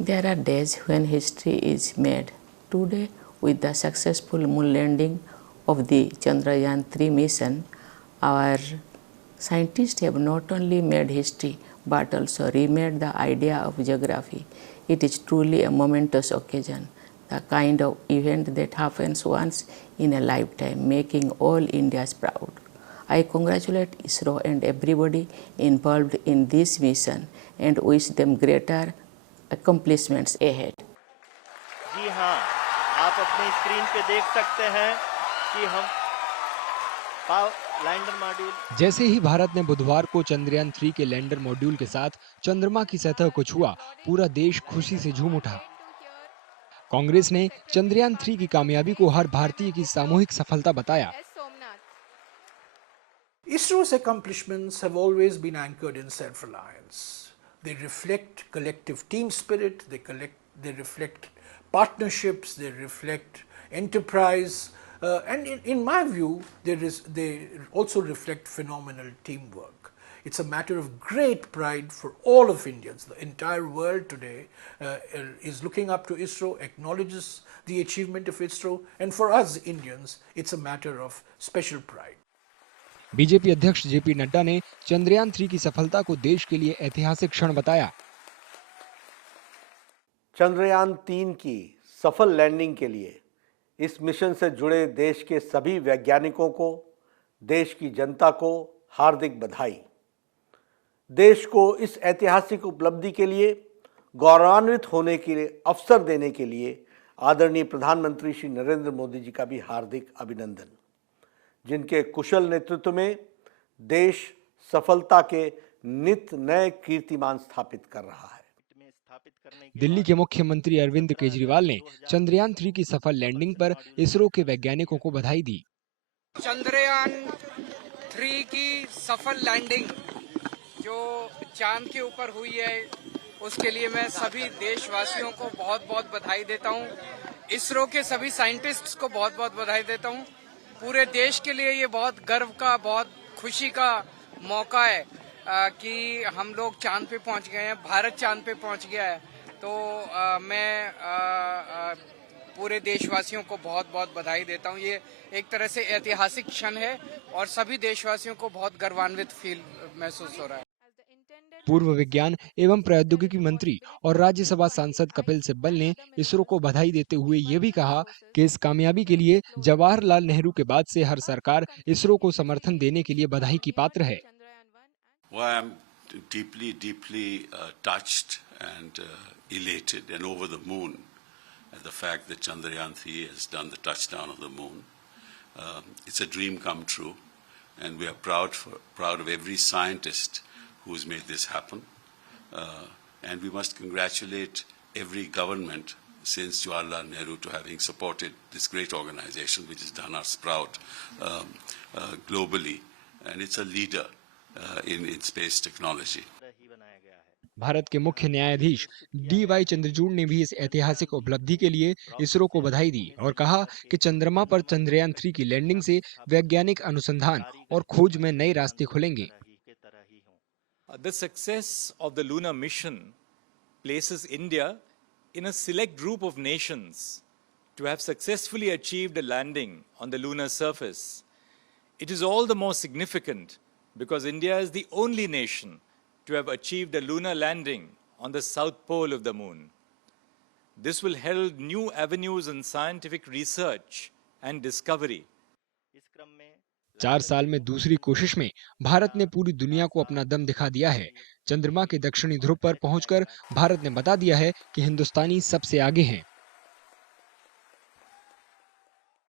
There are days when history is made. Today, with the successful moon landing of the Chandrayaan-3 mission, our scientists have not only made history but also remade the idea of geography. It is truly a momentous occasion, the kind of event that happens once in a lifetime, making all Indians proud. I congratulate ISRO and everybody involved in this mission and wish them greater accomplishments ahead. जी हाँ, आप अपनी screen पे देख सकते हैं कि हम lander module. जैसे ही भारत ने बुधवार को चंद्रयान 3 के लैंडर मॉड्यूल के साथ चंद्रमा की सतह को छुआ, पूरा देश खुशी से झूम उठा। कांग्रेस ने चंद्रयान 3 की कामयाबी को हर भारतीय की सामूहिक सफलता बताया। ISRO's accomplishments have always been anchored in self-reliance. They reflect collective team spirit, they reflect partnerships, they reflect enterprise, and in my view, they also reflect phenomenal teamwork. It's a matter of great pride for all of Indians. The entire world today is looking up to ISRO, acknowledges the achievement of ISRO, and for us Indians, it's a matter of special pride. BJP अध्यक्ष JP Nadda ने चंद्रयान 3 की सफलता को देश के लिए ऐतिहासिक क्षण बताया। चंद्रयान 3 की सफल लैंडिंग के लिए इस मिशन से जुड़े देश के सभी वैज्ञानिकों को, देश की जनता को हार्दिक बधाई। देश को इस ऐतिहासिक उपलब्धि के लिए गौरवान्वित होने के लिए अवसर देने के लिए आदरणीय प्रधानमंत्री श्री नरेंद्र मोदी जी का भी हार्दिक अभिनंदन, जिनके कुशल नेतृत्व में देश सफलता के नित नए कीर्तिमान स्थापित कर रहा है। दिल्ली के मुख्यमंत्री अरविंद केजरीवाल ने चंद्रयान 3 की सफल लैंडिंग पर इसरो के वैज्ञानिकों को बधाई दी। चंद्रयान 3 की सफल लैंडिंग जो चांद के ऊपर हुई है, उसके लिए मैं सभी देशवासियों को बहुत-बहुत बधाई देता हूं। इसरो के सभी साइंटिस्ट्स को बहुत-बहुत बधाई देता हूं। पूरे देश के लिए ये बहुत गर्व का, बहुत खुशी का मौका है कि हम लोग चांद पे पहुंच गए हैं, भारत चांद पे पहुंच गया है। तो मैं पूरे देशवासियों को बहुत-बहुत बधाई देता हूं। ये एक तरह से ऐतिहासिक क्षण है और सभी देशवासियों को बहुत गर्वान्वित फील महसूस हो रहा है। पूर्व विज्ञान एवं प्रौद्योगिकी मंत्री और राज्यसभा सांसद कपिल सिब्बल ने इसरो को बधाई देते हुए ये भी कहा कि इस कामयाबी के लिए जवाहरलाल नेहरू के बाद से हर सरकार इसरो को समर्थन देने के लिए बधाई की पात्र है। Well, I'm deeply touched and elated and over the moon at the fact that Chandrayaan 3 has done the touchdown of the moon. It's a dream come true, and we are proud of every scientist who's made this happen, and we must congratulate every government since Jawaharlal Nehru to having supported this great organization which has done us proud globally, and it's a leader in space technology. Bharat के मुख्य न्यायाधीश DY Chandrachud ने भी इस ऐतिहासिक उपलब्धि के लिए इसरो को बधाई दी और कहा कि चंद्रमा पर चंद्रयान 3 की लैंडिंग से वैज्ञानिक अनुसंधान और खोज में नए रास्ते खुलेंगे। The success of the lunar mission places India in a select group of nations to have successfully achieved a landing on the lunar surface. It is all the more significant because India is the only nation to have achieved a lunar landing on the south pole of the moon. This will herald new avenues in scientific research and discovery. 4 साल में दूसरी कोशिश में भारत ने पूरी दुनिया को अपना दम दिखा दिया है। चंद्रमा के दक्षिणी ध्रुव पर पहुंचकर भारत ने बता दिया है कि हिंदुस्तानी सबसे आगे हैं।